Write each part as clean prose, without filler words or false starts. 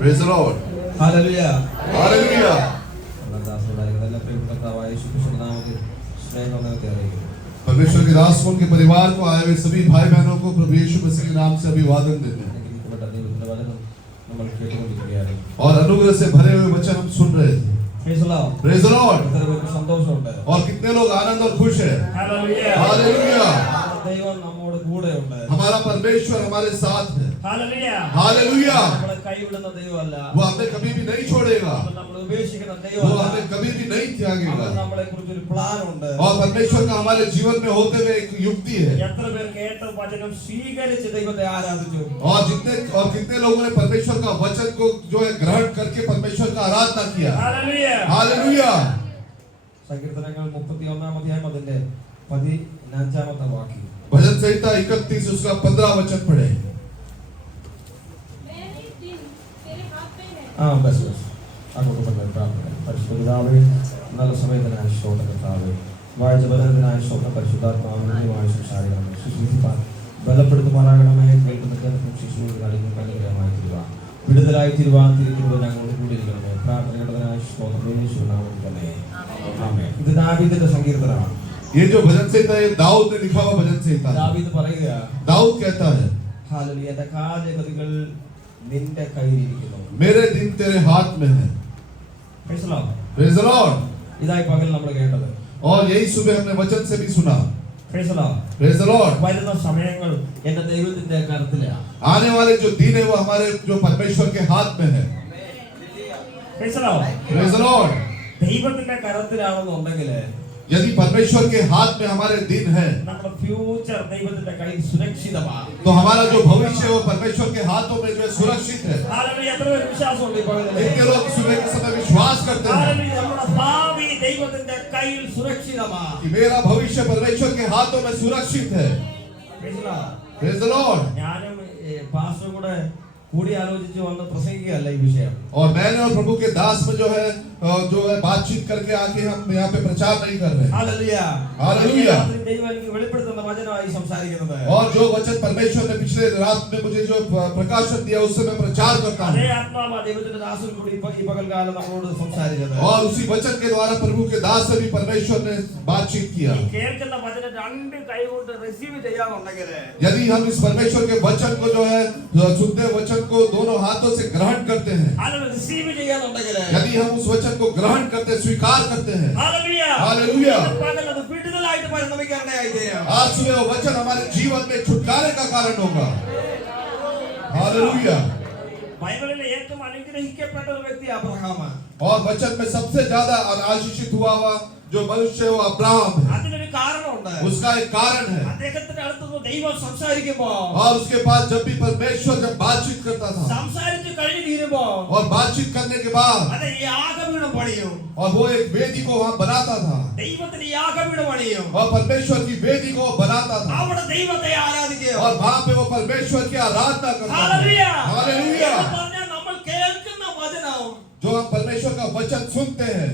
Praise the Lord. Hallelujah. Hallelujah. परमेश्वर के दास को उनके परिवार को आए हुए सभी भाई बहनों को प्रभु यीशु मसीह के नाम से अभिवादन देते हैं और अनुग्रह से भरे हुए वचन हम सुन रहे थे। Praise the Lord. Praise the Lord. संतोषം ഉണ്ട്. और कितने लोग आनंद और खुश हैं। Hallelujah. Hallelujah. ദൈവം നമ്മോട് കൂടെ ഉണ്ട്. हमारा परमेश्वर हमारे साथ है। Hallelujah. Hallelujah. നമ്മളെ കൈവിടുന്ന ദൈവമല്ല. वो हमें कभी भी नहीं छोड़ेगा। നമ്മൾ ഉപേക്ഷിക്കുന്ന वो ദൈവമല്ല. हमें कभी भी नहीं त्यागेगा। നമ്മളെ കുറിച്ച് ഒരു പ്ലാൻ ഉണ്ട്. और परमेश्वर का हमारे जीवन में होते हुए एक युक्ति है। എത്ര പേർ കേട്ട വചനം സ്വീകരിച്ച് ദൈവത്തെ ആരാധിച്ചു? और कितने लोगों ने परमेश्वर का वचन को जो है ग्रहण करके परमेश्वर का आराधना किया। Hallelujah. हालेलुया। സങ്കീർത്തനങ്ങൾ 31 അധ്യായം അതിന്റെ 15ാമത്തെ വാക്യം. भजन संहिता 31 उसका 15 वचन पढ़े। ബസ് അങ്ങോട്ട് പരിശുദ്ധാവേ നല്ല സമയത്തിനായ ശ്രോത കർത്താവേ വായിച്ച ബലത്തിനായ ശ്രോത പരിശുദ്ധാത്മാവിനുമായി സംസാരിക്കണമേ ശുശ്രൂഷിപ്പാൻ ബലപ്പെടുത്തുമാറാകണമേ കേൾക്കുന്ന ജനത്തിനും ശിശുവിനും കാര്യങ്ങൾ അനുഗ്രഹമായി തീരുക വിടുതലായി തീരുവാൻ തിരിക്കുന്നത് ഞങ്ങളോട് കൂടിയിരിക്കണമേ പ്രാർത്ഥനയുടേതിനായ ശ്രോതനാമം തന്നെ ആമേൻ. ഇത് ദാവീദിന്റെ സങ്കീർത്തനമാണ്. ये जो भजन संहिता है दाऊद ने लिखा हुआ भजन संहिता है। ദാവീദ് പറയുക दाऊद कहता है ഹല്ലേലൂയ എന്റെ കാലഗതികൾ നിന്റെ കയ്യിലിരിക്കുന്നു. मेरे दिन तेरे हाथ में है। Praise the Lord. Praise the Lord. ഇതായി പകൽ നമ്മൾ കേട്ടത്. और यही सुबह हमने वचन से भी सुना। Praise the Lord. Praise the Lord. വരുന്ന സമയങ്ങൾ എന്റെ ദൈവത്തിന്റെ കരത്തിലാണ്. आने वाले जो दिन है वो हमारे जो परमेश्वर के हाथ में है। Praise the Lord. Praise the Lord. ദൈവത്തിന്റെ കരത്തിലാണെന്നുണ്ടെങ്കിൽ यदि परमेश्वर के हाथ में हमारे दिन है നമ്മുടെ ഫ്യൂച്ചർ ദൈവത്തിന്റെ കയ്യിൽ സുരക്ഷിതമാണ്. तो हमारा जो भविष्य है वो परमेश्वर के हाथों में जो है सुरक्षित है। ഹല്ലേലൂയ എത്ര പേർക്ക് വിശ്വാസമുണ്ട് ഈ പകലിൽ? इनके लोग सुबह के समय विश्वास करते हैं ഹല്ലേലൂയ നമ്മുടെ ഭാവി ദൈവത്തിന്റെ കയ്യിൽ സുരക്ഷിതമാണ്. कि मेरा भविष्य परमेश्वर के हाथों में सुरक्षित है। Praise the Lord. Praise the Lord. ഞാനും പാസ്റ്ററും കൂടെ കൂടി ആലോചിച്ച് വന്ന് പ്രസംഗിക്കുകയല്ല ഈ വിഷയം. और मैंने और प्रभु के दास में जो है बातचीत करके आके हम यहाँ पे प्रचार नहीं कर रहे। ഹല്ലേലൂയ. हालेलुया। ദൈവം എനിക്ക് വെളിപ്പെടുത്തുന്ന വചനമായി സംസാരിക്കുന്നത്. और जो वचन परमेश्वर ने पिछले रात में मुझे जो प्रकाशन दिया उससे मैं प्रचार करता हूँ। അതേ ആത്മാവാ ദൈവത്തിന്റെ ദാസൻ കൂടി ഈ പകൽക്കാലം നമ്മളോട് സംസാരിച്ചത്. और उसी वचन के द्वारा प्रभु के दास से भी परमेश्वर ने बातचीत किया। കേൾക്കുന്ന വചനം രണ്ട് കൈകൊണ്ട് റിസീവ് ചെയ്യാനുണ്ടെങ്കിൽ यदि हम इस परमेश्वर के वचन को जो है सुनते वचन को दोनों हाथों से ग्रहण करते हैं, അത് റിസീവ് ചെയ്യാനുണ്ടെങ്കിൽ यदि हम उस वचन को ग्रहण करते स्वीकार करते हैं, ഹല്ലേലൂയ हालेलुया, പകലത് വിടുതലായിട്ട് പരിണമിക്കാനായി തീരും. आज सुबह वो वचन हमारे जीवन में छुटकारे का कारण होगा। हालेलुया। ബൈബിളിലെ ഏറ്റവും അനുഗ്രഹിക്കപ്പെട്ട ഒരു വ്യക്തി അബ്രഹാമാണ്. और वचन में सबसे ज्यादा आशीषित हुआ जो मनुष्य है वो अब्राहम है। അതിനൊരു കാരണമുണ്ട്. उसका एक कारण है। അദ്ദേഹത്തിന്റെ അടുത്ത് ദൈവം സംസാരിക്കുമ്പോൾ और उसके बाद जब भी परमेश्वर जब बातचीत करता था സംസാരിച്ച് കഴിഞ്ഞു തീരുമ്പോൾ और बातचीत करने के बाद അത് യാഗപീഠം പണിയും. और वो एक वेदी को वहाँ बनाता था ദൈവത്തിന് യാഗപീഠം പണിയും. और परमेश्वर की वेदी को बनाता था അവിടെ ദൈവത്തെ ആരാധിക്കുക. और वहाँ पे वो परमेश्वर की आराधना करता था। ഹല്ലേലൂയ. हालेलुया। എന്ന് പറഞ്ഞാൽ നമ്മൾ കേൾക്കുന്ന വചനം जो हम परमेश्वर का वचन सुनते हैं,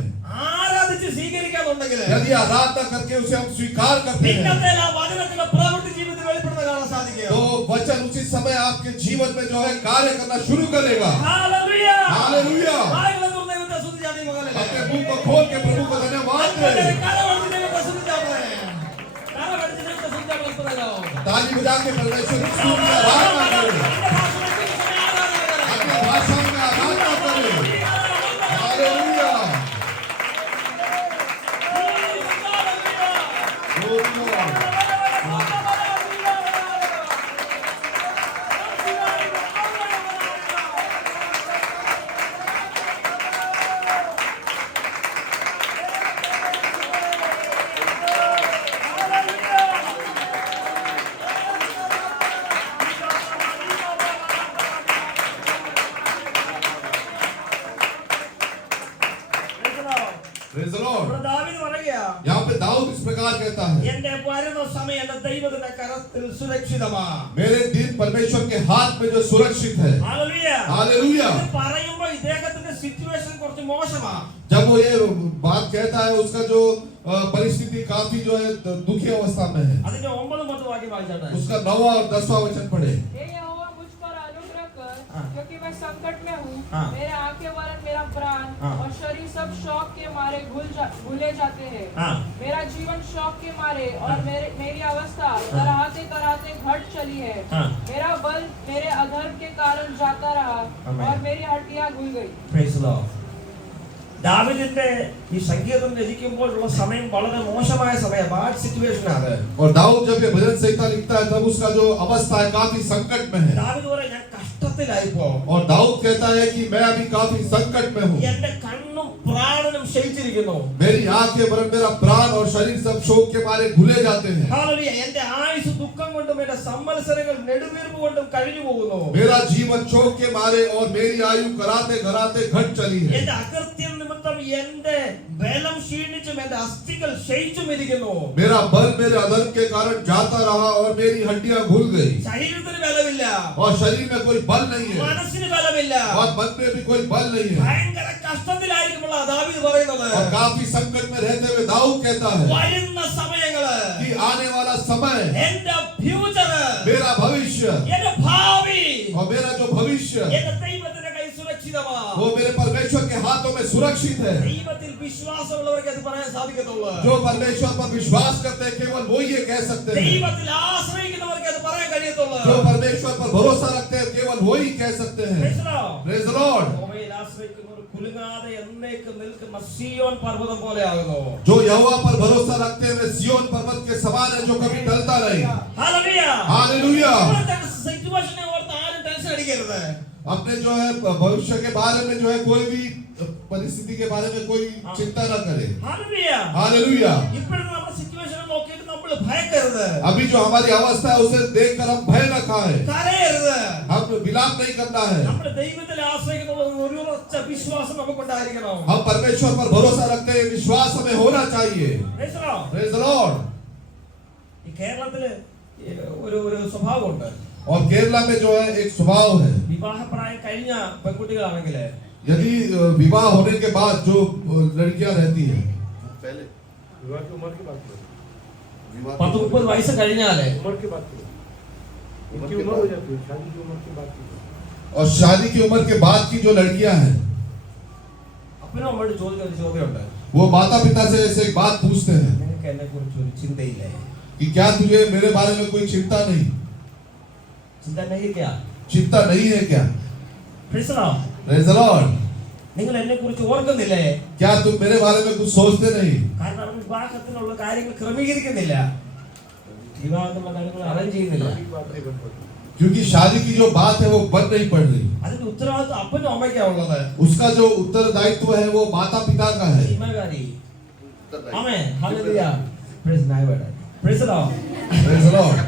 ആരാധിച്ച് സ്വീകരിക്കാന്നുണ്ടെങ്കിൽ यदि आराधना करके उसे हम स्वीकार करते हैं പിന്നത്തെ ആ വചനത്തിന്റെ പ്രവൃത്തി ജീവിതത്തിൽ വെളിപ്പെടുന്ന കാണാൻ സാധിക്കും. तो वचन उसी समय आपके जीवन में जो है कार्य करना शुरू करेगा। ഹല്ലേലൂയ. हालेलुया। വായുവിലെ ദൈവത്തെ സ്തുതിച്ചാട്ടെ ഈ മകനെ. अपने मुंह को खोल के प्रभु को धन्यवाद दें। കരമടിച്ച് ദൈവത്തെ സ്തുതിച്ചാട്ടെ. കരമടിച്ച് ദൈവത്തെ സ്തുതിച്ചാട്ടെ ഇസ്രായേലോ. ताली बजा के परमेश्वर की स्तुति की आराधना करें। अपनी भाषा में आराधना करें। Hallelujah. Glory to God. Praise the Lord. ഇവിടെ ദാവീദ് പറയുക, यहाँ पे दाऊद इस प्रकार कहता है എന്റെ വരുന്ന സമയം എന്റെ ദൈവത്തിന്റെ കരത്തിൽ സുരക്ഷിതമാണ്. मेरे दिन परमेश्वर के हाथ में जो सुरक्षित है। ഹല്ലേലൂയ. हालेलुया। ഇത് പറയുമ്പോൾ ഇദ്ദേഹത്തിന്റെ സിറ്റുവേഷൻ കുറച്ച് മോശമാണ്. जब वो ये बात कहता है उसका जो परिस्थिति काफी जो है दुखी अवस्था में है। അതിന്റെ 9 10 വാക്യം വായിച്ചാട്ടെ. उसका 9वां और 10वां वचन पढ़े। हे यहोवा मुझ पर अनुग्रह कर क्योंकि मैं संकट में हूँ। हाँ। मेरे आंखें वरन मेरा प्राण हाँ। और शरीर सब शौक के मारे भूले जाते हैं। हाँ। मेरा जीवन शौक के मारे और मेरी अवस्था कराहते कराहते घट चली है। हाँ। मेरा बल मेरे अधर्म के कारण जाता रहा आमीन। और मेरी हड्डियां घुल गई। Praise the Lord. ദാവീദിന്റെ ഈ സംഗീതം രചിക്കുമ്പോഴുള്ള സമയം വളരെ മോശമായ സമയം, ബാഡ് സിറ്റുവേഷൻ ആണ്. और दाऊद जब ये भजन संहिता लिखता है तब उसका जो अवस्था है काफी संकट में है। ദാവീദ് പറയും ഞാൻ കഷ്ടത്തിലായിപ്പോ, और दाऊद कहता है कि मैं अभी काफी संकट में हूँ। എന്റെ കണ്ണും പ്രാണനും ക്ഷയിച്ചിരിക്കുന്നു. मेरी आंखें वरन मेरा प्राण और शरीर सब शोक के मारे घुले जाते हैं। ഹല്ലേലൂയ. എന്റെ ആയുസ് ദുഃഖം കൊണ്ടും എന്റെ സംവത്സരങ്ങൾ നെടുവീർപ്പ് കൊണ്ടും കഴിഞ്ഞു പോകുന്നു. मेरा जीवन शोक के मारे और मेरी आयु कराते कराते घट चली है। എന്റെ അകൃത്യം നിമിത്തം എന്റെ ബലം ക്ഷീണിച്ചും എന്റെ അസ്ഥികൾ ക്ഷയിച്ചും ഇരിക്കുന്നു. मेरा बल मेरे अधर्म के कारण जाता रहा और मेरी हड्डियां घुल गई। ശരീരത്തിന് ബലമില്ല, और शरीर में कोई बल नहीं है മനസ്സിന് ബലമില്ല, और मन में भी कोई बल नहीं है। ഭയങ്കര കഷ്ടത്തിലായിരിക്കുമ്പോൾ ദാവീദ് പറയുന്നത് और काफी संकट में रहते हुए दाऊद कहता है വരുന്ന സമയങ്ങള്, कि आने वाला समय, എന്റെ ഫ്യൂച്ചർ, मेरा भविष्य എന്റെ ഭാവി, और मेरा जो भविष्य എന്റെ ദൈവത്തിന്റെ കൈ സുരക്ഷിതമാ. वो मेरे परमेश्वर के हाथों में सुरक्षित है। ദൈവത്തിൽ വിശ്വാസമുള്ളവർക്ക് അത് പറയാൻ സാധിക്കത്തുള്ളൂ. जो परमेश्वर पर विश्वास करते हैं केवल वो ये कह सकते हैं। ദൈവത്തിൽ ആശ്രയിക്കുന്നവർക്ക് അത് പറയാൻ കഴിയത്തുള്ളൂ. जो परमेश्वर पर भरोसा रखते हैं केवल वो ही कह सकते हैं। Praise the Lord. Praise the Lord। യഹോവയിൽ ആശ്രയിക്കുന്നവർ കുലുങ്ങാതെ എന്നേക്കും നിൽക്കുന്ന സിയോൻ പർവ്വതം പോലെയാകുന്നു. जो यहोवा पर भरोसा रखते हैं वे सिय्योन पर्वत के समान है जो कभी टलता नहीं। ഹല്ലേലൂയ. हालेलुया। ഇപ്പോഴത്തെ സിറ്റുവേഷനെ ഓർത്ത് ആരും ടെൻഷൻ അടിക്കരുത്. अपने जो है भविष्य के बारे में जो है कोई भी परिस्थिति के बारे में कोई चिंता न करे। ഹല്ലേലൂയ. हालेलुया। ഇപ്പോഴത്തെ നമ്മുടെ സിറ്റുവേഷനെ നോക്കിയിട്ട് നമ്മൾ ഭയക്കരുത്, अभी जो हमारी अवस्था है उसे देखकर हम भय न खाएं। കരയരുത്. हम विलाप नहीं करना है। നമ്മുടെ ദൈവത്തിൽ ആശ്രയിക്കുന്ന ഒരു ഉറച്ച വിശ്വാസം നമുക്കുണ്ടായിരിക്കണം. हम परमेश्वर पर भरोसा रखते हैं, विश्वास हमें होना चाहिए। Praise the Lord. Praise the Lord। ഈ കേരളത്തില് ഒരു സ്വഭാവമുണ്ട്. और केरला में जो है एक स्वभाव है, വിവാഹപ്രായം കഴിഞ്ഞ പെൺകുട്ടികളാണെങ്കിൽ यदि विवाह होने के बाद जो लड़कियां रहती हैं, पहले विवाह की उम्र की बात करो, 10-30 വയസ്സ് കഴിഞ്ഞാല് उम्र की बात करो, इनकी उम्र हो जाती है, शादी की उम्र की बात करो। और शादी की उम्र के बाद की जो लड़कियां हैं അപ്പനും അമ്മയോട് ചോദിക്കുന്ന ഒരു ചോദ്യമുണ്ട്. वो माता पिता से ऐसे एक बात पूछते हैं നിനക്ക് എന്നെ കുറിച്ച് ഒരു ചിന്തയില്ലേ? कि क्या तुझे मेरे बारे में कोई चिंता नहीं? ചിന്ത नहीं क्या? चिंता नहीं है क्या? Praise the Lord. Praise the Lord। നിങ്ങൾ എന്നെ കുറിച്ച് ഓർക്കുന്നില്ലേ? क्या तुम मेरे बारे में कुछ सोचते नहीं? കാരണം അവൻ വിവാഹത്തിനുള്ള കാര്യങ്ങൾ ക്രമീകരിക്കുന്നില്ല, വിവാഹത്തിനുള്ള കാര്യങ്ങൾ അറേഞ്ച് ചെയ്യുന്നില്ല. शादी की बात नहीं बन पड़ती। क्योंकि शादी की जो बात है वो बन नहीं पड़ रही। അതിന്റെ ഉത്തരവാദിത്വം അപ്പനും അമ്മയ്ക്കാ ഉള്ളത്. उसका जो उत्तरदायित्व है वो माता पिता का है। ജിമ്മകാരി. Amen. Hallelujah. Praise the Lord. Praise the Lord. Praise the Lord।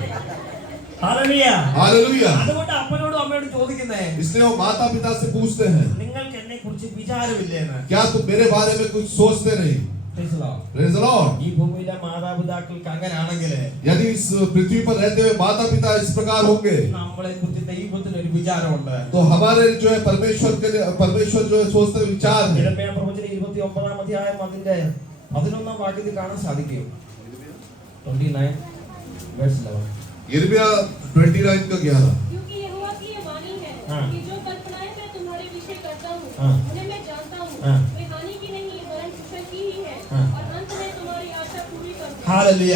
Hallelujah. Hallelujah. അതുകൊണ്ട് അപ്പനോടും അമ്മയോടും ചോദിക്കുന്നേ, इसलिए वो माता पिता से पूछते हैं നിങ്ങൾക്ക് എന്നെ കുറിച്ച് വിചാരമില്ലേന്ന്. क्या तुम मेरे बारे में कुछ सोचते नहीं? Praise the Lord. Praise the Lord। ഈ ഭൂമിയിലെ മാതാപിതാക്കൾക്ക് അങ്ങനെയാണെങ്കിൽ यदि इस पृथ्वी पर रहते हुए माता पिता इस प्रकार होंगे നമ്മളെ കുറിച്ച് ദൈവത്തിന് ഒരു വിചാരമുണ്ട്. तो हमारे जो है परमेश्वर के लिए परमेश्वर जो है सोचते विचार है। യിരെമ്യാ പ്രവചനം 29-ാം അധ്യായം അതിന്റെ 11-ാം വാക്യത്തിൽ കാണാൻ സാധിക്കും. 29 verse 11. यिर्मयाह 29 का 11। क्योंकि यहोवा की ये वाणी है हाँ। कि जो कल्पनाएं मैं तुम्हारे विषय करता हूँ हाँ। उन्हें मैं जानता हूँ, हाँ। वे हानि की नहीं वरन कुशल की ही है, हाँ। और अंत में तुम्हारी आशा पूरी करूँगा। ഹല്ലേലൂയ.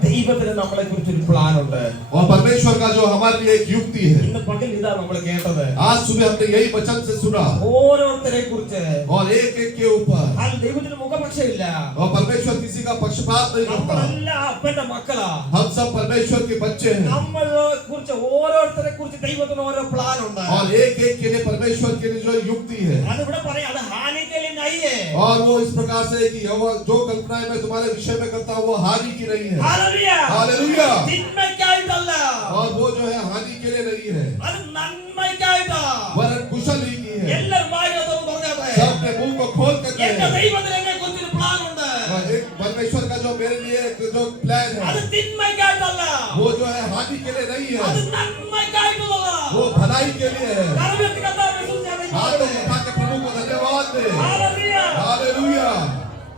ദൈവത്തിന് നമ്മളെ കുറിച്ച് ഒരു പ്ലാൻ ഉണ്ട്. और परमेश्वर का जो हमारे लिए एक युक्ति है। ഇന്ന് പകൽ ഇതാ നമ്മൾ കേട്ടത്. आज सुबह हमने यही वचन से सुना ഓരോരുത്തരെ കുറിച്ച്. और एक एक के ऊपर। അത് ദൈവത്തിന് മുഖപക്ഷമില്ല. और परमेश्वर किसी का पक्षपात नहीं करता। നമ്മളെല്ലാം അപ്പന്റെ മക്കളാ. हम सब परमेश्वर के बच्चे हैं നമ്മളെ കുറിച്ച് ഓരോരുത്തരെ കുറിച്ച് ദൈവത്തിന് ഓരോ പ്ലാൻ ഉണ്ട്. और एक एक के लिए परमेश्वर के लिए जो युक्ति है। അതിവിടെ പറയാം, അത് ഹാനിക്കലി നയ്യേ. और वो इस प्रकार से है कि यहोवा जो कल्पनाएं मैं तुम्हारे विषय में करता हूँ वो हानि की नहीं है। ഹല്ലേലൂയ. हालेलुया। തിന്മയ്ക്കായിട്ടല്ല, और वो जो है हानि के लिए नहीं है അത് നന്മയ്ക്കായിട്ടാ. वरन कुशल ही की है। എല്ലാവരും വായിലതൊന്ന് പറഞ്ഞാട്ടെ. सब अपने मुंह को खोल कर എന്റെ कहें, ദൈവത്തിന് എന്നെ കുറിച്ചൊരു പ്ലാൻ ഉണ്ട്. एक परमेश्वर का जो मेरे लिए एक जो प्लान അത് है തിന്മയ്ക്കായിട്ടല്ല, वो जो है हानि के लिए नहीं അത് है, നന്മയ്ക്കായിട്ടുള്ളതാ. वो भलाई के लिए है। കരമുയർത്തി കർത്താവിനെ സ്തുതിച്ചാട്ടെ. हाथ उठा के प्रभु को धन्यवाद दे। Hallelujah. Hallelujah.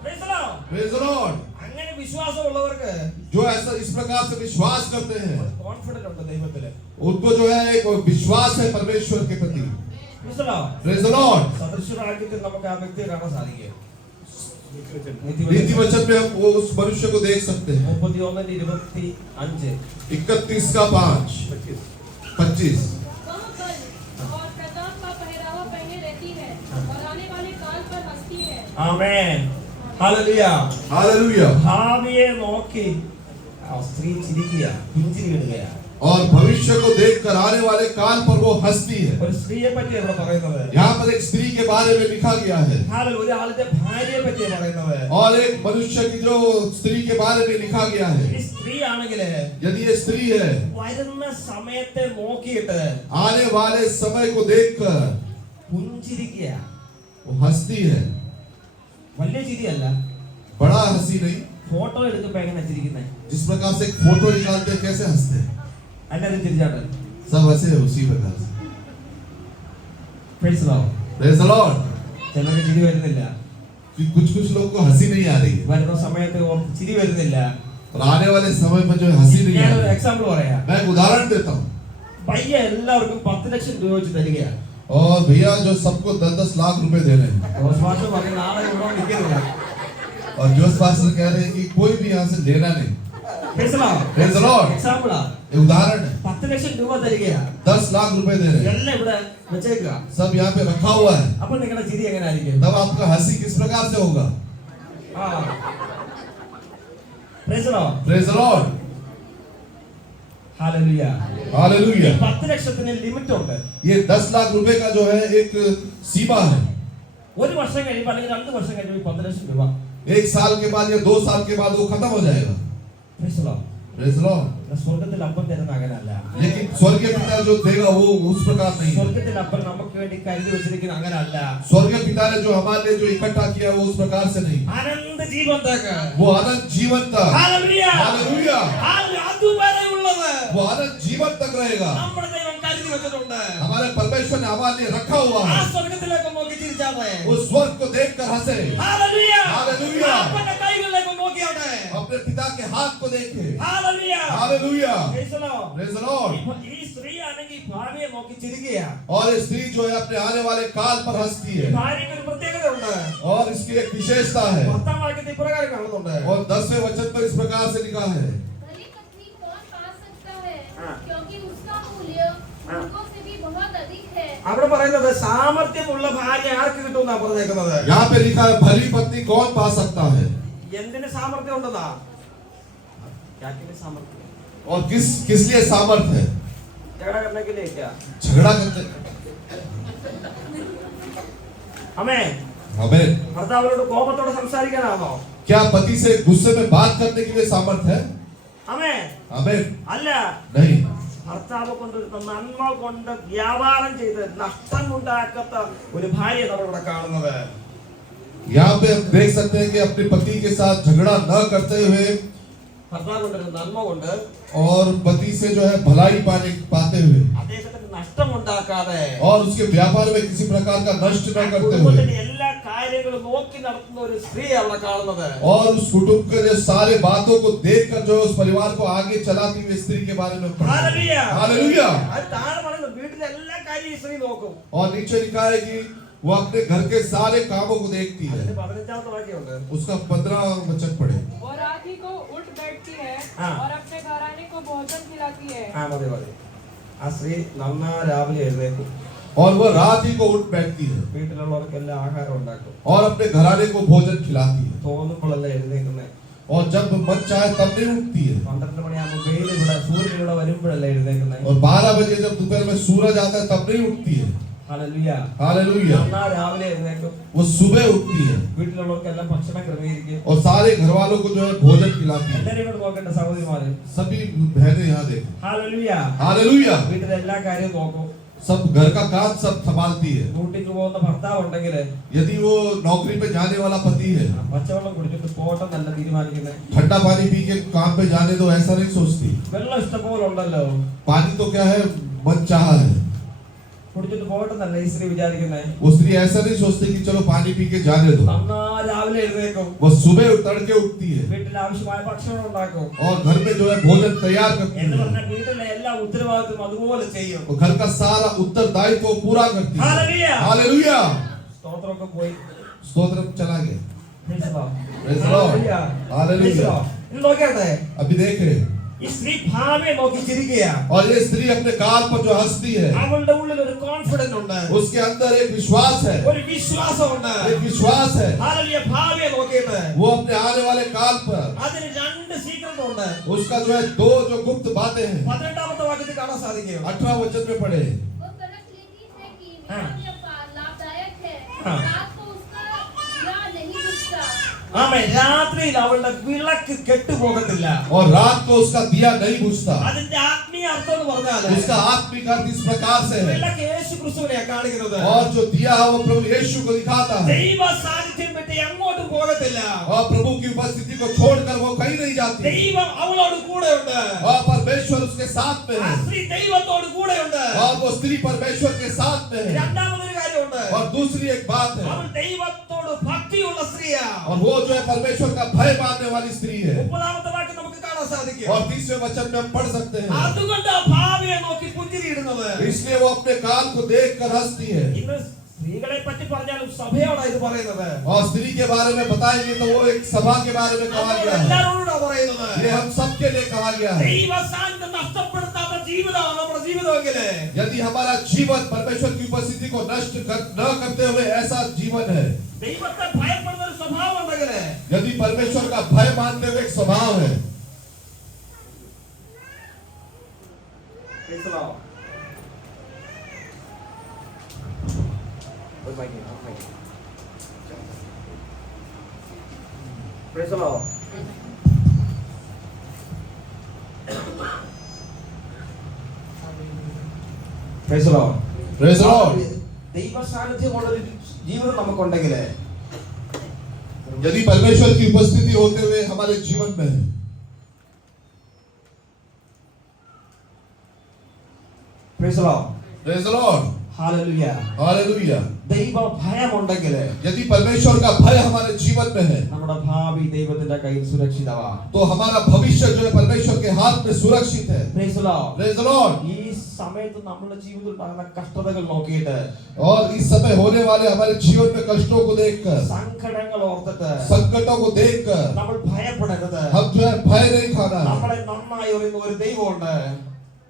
Praise the Lord. Praise the Lord। അങ്ങനെ വിശ്വാസമുള്ളവർക്ക് जो ऐसा इस प्रकार से विश्वास करते हैं കോൺഫിഡന്റ് ഉണ്ട് ദൈവത്തില്. उनको जो है एक विश्वास है परमेश्वर के प्रति। മനസ്സിലായോ? Praise the Lord। സദൃശവാക്യത്തിൽ നമുക്ക് ആ വ്യക്തിയെ കാണാൻ സാധിക്കും. नीति वचन में हम वो उस मनुष्य को देख सकते हैं। 31:25 31 का 5 25 वह बल और प्रताप का पहरावा पहने रहती है और आने वाले काल पर हंसती है। ആമേൻ. ഹല്ലേലൂയ. हालेलुया। ഭാവിയെ നോക്കി ആ സ്ത്രീ ചിരിക്കുക, പുഞ്ചിരി ഇടുകയാണ്. और भविष्य को देखकर आने वाले काल पर वो हंसती है। ഒരു സ്ത്രീയെ പറ്റിയാണ് ഇവിടെ പറയുന്നത്. यहाँ पर एक स्त्री के बारे में लिखा गया है ഹല്ലേലൂയ. ഒരാളുടെ ഭാര്യയെ പറ്റിയാണ് പറയുന്നത്. और एक मनुष्य की जो स्त्री के बारे में लिखा गया है। ഈ സ്ത്രീ ആണെങ്കിൽ यदि ये स्त्री है വരുന്ന സമയത്തെ നോക്കിയിട്ട് आने वाले समय को देखकर പുഞ്ചിരിക്കുക. वो हंसती है। വലിയ ചിരിയല്ല, बड़ा हंसी नहीं, ഫോട്ടോ എടുക്കുമ്പോ എങ്ങനെ ചിരിക്കുന്നത്? जिस प्रकार से एक फोटो निकालते हैं कैसे हंसते हैं, എല്ലാരും ചിരിച്ചാട്ടെ. सब हंसे हैं उसी प्रकार से। Praise the Lord. Praise the Lord। ചിലർക്ക് ചിരി വരുന്നില്ല, कुछ लोग को हंसी नहीं आ रही है വരുന്ന സമയത്ത് ഓർക്ക് ചിരി വരുന്നില്ല. और आने वाले समय में जो है हंसी नहीं आ ഞാനൊരു रही है। എക്സാമ്പിൾ പറയാം. मैं एक उदाहरण देता हूँ। പയ്യ എല്ലാവർക്കും 10 ലക്ഷം രൂപ വെച്ച് തരികയാണ്. और भैया जो सबको 10-10 लाख रुपए दे रहे हैं ജോസ് മാസ്റ്റർ പറയും നാളെ ഇവിടെ നിൽക്കുന്നില്ല. और जोश पास्टर कह रहे हैं कि कोई भी यहाँ से लेना नहीं। Praise the Lord. Praise the Lord। എക്സാമ്പിളാ. ये उदाहरण है। 10 ലക്ഷം രൂപ തരികയാണ്. 10 लाख रुपए दे रहे हैं, എല്ലാം ഇവിടെ വെച്ചേക്കുക. सब यहाँ पे रखा हुआ है। അപ്പൊ നിങ്ങളുടെ ചിരി എങ്ങനെ ആയിരിക്കും? तब आपका हंसी किस प्रकार से होगा? ആ. Praise the Lord. Praise the Lord। Hallelujah. Hallelujah. 10 ലക്ഷത്തിന് ലിമിറ്റ് ഉണ്ട്. ये 10 लाख रुपए का जो है एक सीमा है। ഒരു വർഷം കഴിയുമ്പോൾ അല്ലെങ്കിൽ 2 വർഷം കഴിയുമ്പോൾ 10 ലക്ഷം രൂപ. 1 साल के बाद या 2 साल के बाद वो खत्म हो जाएगा। Praise the Lord. Praise the Lord। സ്വർഗത്തിൽ അപ്പൻ തരുന്ന അങ്ങനല്ല. लेकिन स्वर्गीय पिता जो देगा वो उस प्रकार नहीं है। സ്വർഗത്തിൽ അപ്പൻ നമുക്ക് വേണ്ടി കരുതി വെച്ചിരിക്കുന്ന അങ്ങനല്ല. स्वर्गीय पिता ने जो हमारे लिए जो इकट्ठा किया वो उस प्रकार से नहीं। അനന്ത ജീവൻ തേക്ക്. वो अनंत जीवन तक। Hallelujah. हालेलुया। അതുവരെയുള്ളത് वो अनंत जीवन तक रहेगा। നമ്മുടെ ദൈവം കരുതി വെച്ചിട്ടുണ്ട്. हमारे परमेश्वर ने हमारे लिए रखा हुआ ആ है। സ്വർഗത്തിലേക്ക് നോക്കി ചിരിച്ചാട്ടെ. उस स्वर्ग को देखकर हंसे। Hallelujah. Hallelujah. അപ്പന്റെ കൈകളിലേക്ക് നോക്കിയാട്ടെ. अपने पिता के हाथ को देखे। Hallelujah. Hallelujah. Praise the Lord. Praise the Lord। ഈ സ്ത്രീ ആണെങ്കിൽ ഭാവിയെ നോക്കി ചിരിക്കുകയാണ്. और ये स्त्री जो है अपने आने वाले काल पर हंसती है। ഭാര്യയ്ക്ക് ഒരു പ്രത്യേകത ഉണ്ട്. और इसकी एक विशेषता है। 10-ാം വാക്യത്തിൽ ഇപ്രകാരം കാണുന്നുണ്ട്. और 10वें वचन पर इस प्रकार से लिखा है भली पत्नी कौन पा सकता है हाँ। क्योंकि उसका मूल्य उनको से भी बहुत अधिक है। അവിടെ പറയുന്നത് സാമർത്ഥ്യമുള്ള ഭാര്യ ആർക്ക് കിട്ടുമെന്നാ പറഞ്ഞേക്കുന്നത്. यहाँ पे लिखा है भली पत्नी कौन पा सकता है। എന്തിന് സാമർത്ഥ്യം ഉണ്ടെന്നാ? യാക്കിന് സാമർത്ഥ്യം. और किस लिए सामर्थ है? झगड़ा करने के लिए क्या? झगड़ा करते हमें हमें ഭർത്താവിനോട് കോപത്തോടെ സംസാരിക്കാനാണോ? क्या पति से गुस्से में बात करने के लिए सामर्थ है? हमें हमें അല്ല. नहीं। ഭർത്താവ് കൊണ്ടുവരുന്ന നന്മ കൊണ്ട് വ്യാപാരം ചെയ്ത് നഷ്ടം ഉണ്ടാക്കാത്ത ഒരു ഭാര്യ നമ്മളിവിടെ കാണുന്നത്. यहाँ पे हम देख सकते हैं कि अपने पति के साथ झगड़ा न करते हुए ഭർത്താവ് കൊണ്ടുവരുന്ന നന്മ കൊണ്ട് और पति से जो है भलाई पाते हुए അദ്ദേഹത്തിന് നഷ്ടം ഉണ്ടാക്കാതെ और उसके व्यापार में किसी प्रकार का नष्ट न करते हुए കുടുംബത്തിന്റെ എല്ലാ കാര്യങ്ങളും നോക്കി നടത്തുന്ന ഒരു സ്ത്രീ അവിടെ കാണുന്നത്. और उस कुटुंब के जो सारे बातों को देखकर जो उस परिवार को आगे चलाती हुई स्त्री के बारे में पढ़ा। Hallelujah. हालेलुया। അത് താഴെ പറയുന്നത് വീട്ടിലെ എല്ലാ കാര്യവും ഈ സ്ത്രീ നോക്കും. और नीचे लिखा है कि वो अपने घर के सारे कामों को देखती है। അതിന്റെ 15-ാമത്തെ വാക്യമുണ്ട്. उसका 15 वचन पढ़े। वो रात ही को उठ बैठती है हाँ। और अपने घराने को भोजन खिलाती है। ആ മതി മതി. ആ സ്ത്രീ നന്നാ രാവിലെ എഴുന്നേക്കും. और वह रात ही को उठ बैठती है വീട്ടിലുള്ളവർക്കെല്ലാം ആഹാരം ഉണ്ടാക്കും. और अपने घराने को भोजन खिलाती है। തോന്നുമ്പോഴല്ല എഴുന്നേക്കുന്നത്. और जब मन चाहे तब नहीं उठती है। 12 മണിയാകുമ്പോൾ വെയിൽ ഇവിടെ സൂര്യൻ ഇവിടെ വരുമ്പോഴല്ല എഴുന്നേക്കുന്നത്. और 12 बजे जब दोपहर में सूरज आता है तब नहीं उठती है। ഹല്ലേലൂയ. हालेलुया। നന്നാ രാവിലെ എഴുന്നേക്കും. वो सुबह उठती है വീട്ടിലുള്ളവർക്കെല്ലാം ഭക്ഷണം ക്രമീകരിക്കും. और सारे घर वालों को जो है भोजन खिलाती है। എല്ലാവരും ഇവിടെ നോക്കേണ്ട സഹോദരിമാരെ. सभी बहनें यहाँ देखें। ഹല്ലേലൂയ. हालेलुया। വീട്ടിലെ എല്ലാ കാര്യവും നോക്കും. सब घर का काम सब संभालती है। ഡ്യൂട്ടിക്ക് പോകുന്ന ഭർത്താവ് ഉണ്ടെങ്കിൽ यदि वो नौकरी पे जाने वाला पति है, പച്ചവെള്ളം കുടിച്ചിട്ട് പോട്ടെ നല്ല തീരുമാനിക്കുന്നത്. ठंडा पानी पी के काम पे जाने दो ऐसा नहीं सोचती। വെള്ളം ഇഷ്ടംപോലെ ഉണ്ടല്ലോ. पानी तो क्या है मन चाहा है। കുടിച്ചിട്ട് പോകട്ടെന്നല്ല ഈ സ്ത്രീ വിചാരിക്കുന്നത്. वो स्त्री ऐसा नहीं सोचती कि चलो पानी पी के जाने दो। നന്നാ രാവിലെ എഴുന്നേക്കും, वो सुबह तड़के उठती है വീട്ടിൽ ആവശ്യമായ ഭക്ഷണം ഉണ്ടാക്കും, और घर में जो है भोजन तैयार करती എന്ന് है। പറഞ്ഞാൽ വീട്ടിലെ എല്ലാ ഉത്തരവാദിത്വം അതുപോലെ ചെയ്യും. वो घर का सारा उत्तरदायित्व वो पूरा करती है। हालेलुया, हालेलुया, സ്തോത്രമൊക്കെ പോയി. स्तोत्र चला गया। Praise the Lord. Praise the Lord. Hallelujah. Hallelujah. Praise the Lord. ഇനി നോക്കിയാട്ടെ, अभी देखे ഈ സ്ത്രീ ഭാവിയെ നോക്കി ചിരിക്കുക. और ये स्त्री अपने काल पर जो हंसती है അവളുടെ ഉള്ളിൽ ഒരു കോൺഫിഡൻസ് ഉണ്ട്, उसके अंदर एक विश्वास है, ഒരു വിശ്വാസമുണ്ട്. एक विश्वास है। हालेलुया, ഭാവിയെ നോക്കിയിട്ട് वो अपने आने वाले काल पर അതിന് രണ്ട് സീക്രട്ട് ഉണ്ട്. उसका जो है दो जो गुप्त बातें हैं 18ാമത്തെ വാക്യത്തിൽ കാണാൻ സാധിക്കും. 18 वचन में पढ़े। वो परख लेती है कि हाँ। मेरा व्यापार लाभदायक है, हाँ। रात को उसका दिया नहीं बुझता। ആമേൻ. രാത്രിയിൽ അവളുടെ വിളക്ക് കെട്ടുപോകത്തില്ല. और रात को उसका दिया नहीं बुझता। അതിന്റെ ആത്മീയ അർത്ഥം എന്ന് പറഞ്ഞാൽ उसका आत्मिक अर्थ इस प्रकार से है, വിളക്ക് യേശു ക്രിസ്തുവിനെ കാണിക്കുന്നത്. और जो दिया है वो प्रभु यीशु को दिखाता है, ദൈവ സാന്നിധ്യം വിട്ട് എങ്ങോട്ടും പോകത്തില്ല. और प्रभु की उपस्थिति को छोड़कर वो कहीं नहीं जाती, ദൈവം അവളോട് കൂടെ ഉണ്ട്. और परमेश्वर उसके साथ में ആ है, സ്ത്രീ ദൈവത്തോട് കൂടെ ഉണ്ട്. और वो स्त्री परमेश्वर के साथ में है। രണ്ടാമതൊരു കാര്യമുണ്ട്, और दूसरी एक बात है, അവൾ ദൈവത്തോട് ഭക്തിയുള്ള സ്ത്രീയാ. और वो जो है परमेश्वर का भय मानने वाली स्त्री है। 30ാമത്തെ വാക്യം നമുക്ക് കാണാൻ സാധിക്കും. और 30वें वचन में हम पढ़ सकते हैं, അതുകൊണ്ട് ആ ഭാവിയെ നോക്കി പുഞ്ചിരിയിടുന്നത്. इसलिए वो अपने काल को देखकर हंसती है। ഇന്ന് സ്ത്രീകളെ പറ്റി പറഞ്ഞാലും സഭയോടാണ് ഇത് പറയുന്നത്. और स्त्री के बारे में बताएंगे तो वो एक सभा के बारे में कहा गया है, എല്ലാവരോടാ പറയുന്നത്. ये हम सबके लिए कहा गया है। ദൈവ സാന്നിധ്യം നഷ്ടപ്പെടുത്താത്ത ജീവിതമാണ് നമ്മുടെ ജീവിതമെങ്കില് यदि हमारा जीवन परमेश्वर की उपस्थिति को नष्ट न करते हुए ऐसा जीवन है, ദൈവത്തെ ഭയപ്പെടുന്ന ഒരു സ്വഭാവം ഉണ്ടെങ്കില് यदि परमेश्वर का भय मानते हुए एक स्वभाव है, Praise the Lord. Praise the Lord. Praise the Lord. ദൈവ സാന്നിധ്യമുള്ളൊരു ജീവിതം നമുക്കുണ്ടെങ്കില് यदि परमेश्वर की उपस्थिति होते हुए हमारे जीवन में है, Praise the Lord. Praise the Lord. Hallelujah. Hallelujah. ദൈവ ഭയമുണ്ടെങ്കില് यदि परमेश्वर का भय हमारे जीवन में है, നമ്മുടെ ഭാവി ദൈവത്തിന്റെ കയ്യിൽ സുരക്ഷിതമാണ്. तो हमारा भविष्य जो है परमेश्वर के हाथ में सुरक्षित है। Praise the Lord. Praise the Lord. ഈ സമയത്ത് നമ്മുടെ ജീവിതത്തിൽ ഉണ്ടാകുന്ന കഷ്ടതകൾ നോക്കിയിട്ട് और इस समय होने वाले हमारे जीवन में कष्टों को देखकर, സങ്കടങ്ങൾ ഓർത്തിട്ട് संकटों को देखकर നമ്മൾ ഭയപ്പെടരുത്. हम जो है भय नहीं खाना है। നമ്മളെ നന്നായി അറിയുന്ന ഒരു ദൈവമുണ്ട്.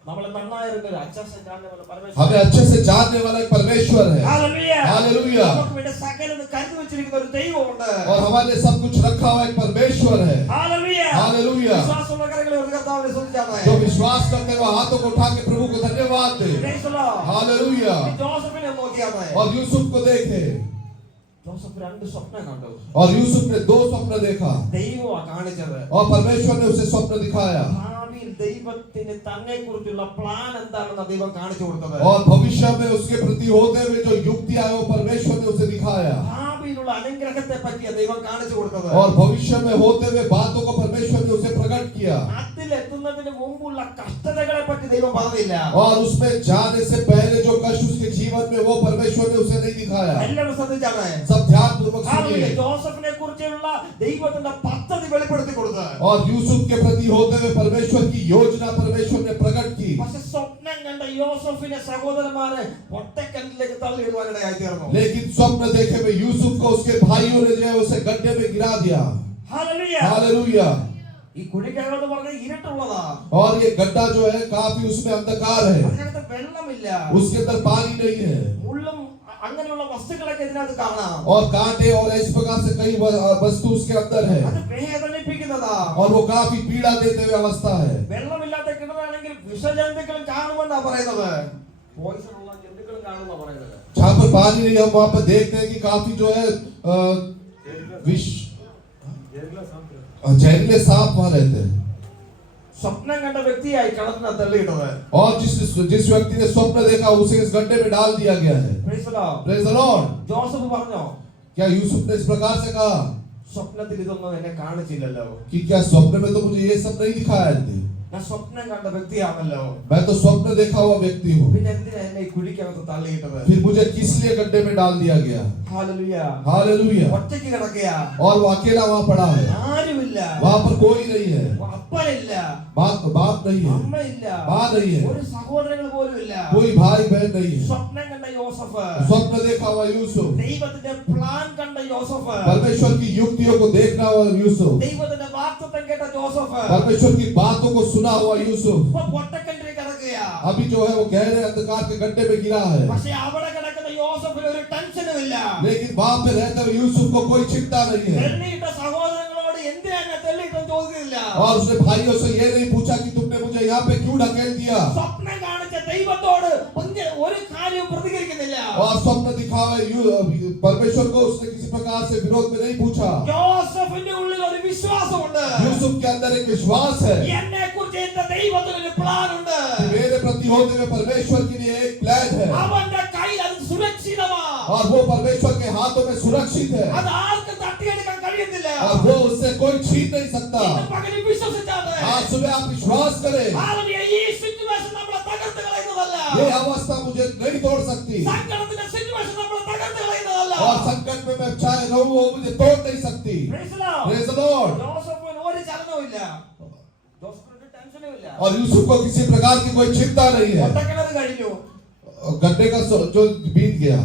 നമ്മളെ നന്നായി അറിയുന്ന ഒരു അച്ഛൻ കാണുന്ന പരമേശ്വരൻ. हमें अच्छे से जानने वाला एक परमेश्वर है। Hallelujah. Hallelujah. നമുക്ക് വേണ്ടി സകലതും കരുതി വെച്ചിരിക്കുന്ന ഒരു ദൈവമുണ്ട്. और हमारे लिए सब कुछ रखा हुआ एक परमेश्वर है। Hallelujah. Hallelujah. വിശ്വാസമുള്ള കരങ്ങളെ ഒരു കർത്താവിനെ സ്തുതിച്ചാട്ടെ. जो विश्वास करते हैं वो हाथों को उठा के प्रभु को धन्यवाद दे। Praise the Lord. हालेलुया। ഈ ജോസഫിനെ നോക്കിയാട്ടെ. और यूसुफ को देखे, ജോസഫ് രണ്ട് സ്വപ്നം കണ്ടു. और यूसुफ ने 2 स्वप्न देखा, ദൈവമാ കാണിച്ചത്. और परमेश्वर ने उसे स्वप्न दिखाया, ഭാവിയിൽ ദൈവത്തിന് തന്നെ കുറിച്ചുള്ള പ്ലാൻ എന്താണെന്ന് ദൈവം കാണിച്ചു കൊടുത്തത്. और भविष्य में उसके प्रति होते हुए जो युक्ति है वो परमेश्वर ने उसे दिखाया, ഭാവിയിലുള്ള അനുഗ്രഹത്തെ പറ്റിയ ദൈവം കാണിച്ചു കൊടുത്തത്. और भविष्य में होते हुए बातों को परमेश्वर ने उसे प्रकट किया, അതിലെത്തുന്നതിന് മുമ്പുള്ള കഷ്ടതകളെ പറ്റി ദൈവം പറഞ്ഞില്ല. और उसमें जाने से पहले जो कष्ट उसके जीवन में वो परमेश्वर ने उसे नहीं दिखाया। എല്ലാവരും ശ്രദ്ധിച്ചാണ്. सब ध्यान पूर्वक ഹാലലൂയ. सुनिए। ജോസഫിനെ കുറിച്ചുള്ള ദൈവത്തിന്റെ പദ്ധതി വെളിപ്പെടുത്തി കൊടുത്തു. और यूसुफ के प्रति होते हुए परमेश्वर की योजना परमेश्वर ने प्रकट की, പക്ഷെ സ്വപ്നം കണ്ട യോസഫിനെ സഹോദരന്മാരെ ഒറ്റക്കിണറ്റിലേക്ക് തള്ളിയിടുവാനിടയായി തീർന്നു. लेकिन स्वप्न देखे हुए यूसुफ को उसके भाइयों ने जो है उसे गड्ढे में गिरा दिया। ഹാലലൂയ. हालेलुया। ഈ കുഴിക്കകത്ത് പറഞ്ഞ ഇരുട്ടുള്ളതാ. और ये गड्ढा जो है काफी उसमें अंधकार है, അതിനകത്ത് വെള്ളമില്ല. उसके अंदर पानी नहीं है, മുള്ളും അങ്ങനെയുള്ള വസ്തുക്കളൊക്കെ ഇതിനകത്ത് കാണാം. और कांटे और इस प्रकार से कई वस्तु उसके अंदर है, അത് വേദനിപ്പിക്കുന്നതാ. और वो काफी पीड़ा देते हुए अवस्था है। വെള്ളമില്ലാത്ത കിണറാണെങ്കിൽ വിഷജന്തുക്കളും കാണുമെന്നാ പറയുന്നത്. പോയിസൺ ഉള്ള ജന്തുക്കളും കാണുമെന്നാ പറയുന്നത്. जहाँ पर पानी नहीं हम वहाँ पर देखते हैं कि काफी जो है विष जहरीले सांप वहाँ रहते हैं। സ്വപ്നം കണ്ട വ്യക്തിയായി കിണറ്റിനെ തള്ളിയിട്ടത്. और जिस व्यक्ति ने स्वप्न देखा उसे इस गड्ढे में डाल दिया गया है। Praise the Lord. Praise the Lord. Joseph പറഞ്ഞോ, क्या यूसुफ ने इस प्रकार से कहा സ്വപ്നത്തിൽ ഇതൊന്നും എന്നെ കാണിച്ചില്ലല്ലോ. कि क्या स्वप्न में तो मुझे ये सब नहीं दिखाया है? ഞാൻ സ്വപ്നം കണ്ട വ്യക്തിയാണല്ലോ, मैं तो स्वप्न देखा हुआ व्यक्ति हूँ, പിന്നെ എന്തിനാ എന്നെ ഈ കുഴിക്കകത്ത് തള്ളിയിട്ടത്? फिर मुझे किस लिए गड्ढे में डाल दिया गया? ഹല്ലേലൂയ. हालेलुया। ഒറ്റയ്ക്ക് കിടക്കയാ, और वो अकेला वहाँ पड़ा है, ആരുമില്ല, वहाँ पर कोई नहीं है, അപ്പനില്ല, बाप नहीं है, അമ്മയില്ല, माँ नहीं है, ഒരു സഹോദരങ്ങൾ പോലും ഇല്ല. कोई भाई बहन नहीं है। സ്വപ്നം കണ്ട യോസഫ്, स्वप्न देखा हुआ यूसुफ, ദൈവത്തിന്റെ പ്ലാൻ കണ്ട യോസഫ്, परमेश्वर की युक्तियों को देखना हुआ यूसुफ, ദൈവത്തിന്റെ വാഗ്ദത്തം കേട്ട യോസഫ് परमेश्वर की बातों को सुना हुआ यूसुफ ഇപ്പൊ പൊട്ടക്കിണറ്റിൽ കിടക്കുകയാ. अभी जो है वो गहरे अंधकार के गड्ढे में गिरा है, പക്ഷെ അവിടെ കിടക്കുന്ന യോസഫിന് ഒരു ടെൻഷനും ഇല്ല. लेकिन वहां पे रहते हुए यूसुफ को कोई चिंता नहीं है। തെള്ളിയിട്ട സഹോദരങ്ങളോട് എന്തിനാണ് തെള്ളിയിട്ടെന്ന് ചോദിക്കുന്നില്ല. और उसने भाइयों से ये नहीं पूछा कि तुमने मुझे यहाँ पे क्यों ढकेल दिया, സ്വപ്നം കാണിച്ച ദൈവത്തോട് ഒരു കാര്യവും പ്രതികരിക്കുന്നില്ല. और स्वप्न दिखा हुआ परमेश्वर को उसने किसी प्रकार से विरोध में नहीं पूछा। യോസഫിന്റെ ഉള്ളിൽ ഒരു വിശ്വാസമുണ്ട്. यूसुफ के अंदर एक विश्वास है, എന്നെ കുറിച്ച് എന്റെ ദൈവത്തിന് ഒരു പ്ലാൻ ഉണ്ട്. मेरे प्रति होते हुए परमेश्वर के लिए एक प्लान है, അവന്റെ കയ്യിൽ അത് സുരക്ഷിതമാ. और वो परमेश्वर के हाथों में सुरक्षित है, അത് ആർക്കും തട്ടിയെടുക്കാൻ കഴിയത്തില്ല. और वो उससे कोई छीन नहीं सकता। ഇന്ന് പകല് വിശ്വസിച്ചാണ്. आज सुबह आप विश्वास करें, ഹല്ലേലൂയ. ഈ സിറ്റുവേഷൻ നമ്മളെ തകർത്ത് കളയുന്നതല്ല. ये अवस्था मुझे नहीं तोड़ सकती, സങ്കടത്തിന്റെ സിറ്റുവേഷൻ നമ്മളെ തകർത്ത് കളയുന്നതല്ല. और संकट में मैं चाहे रहूं वो मुझे तोड़ नहीं सकती। Praise the Lord. Praise the Lord। യോസഫിന് ഒരു ചലനവും ഇല്ല. യോസഫിന് ഒരു ടെൻഷനും ഇല്ല. और यूसुफ को किसी प्रकार की कोई चिंता नहीं है। പൊട്ടക്കിണറ് കഴിഞ്ഞു. गड्ढे का जो बीत गया,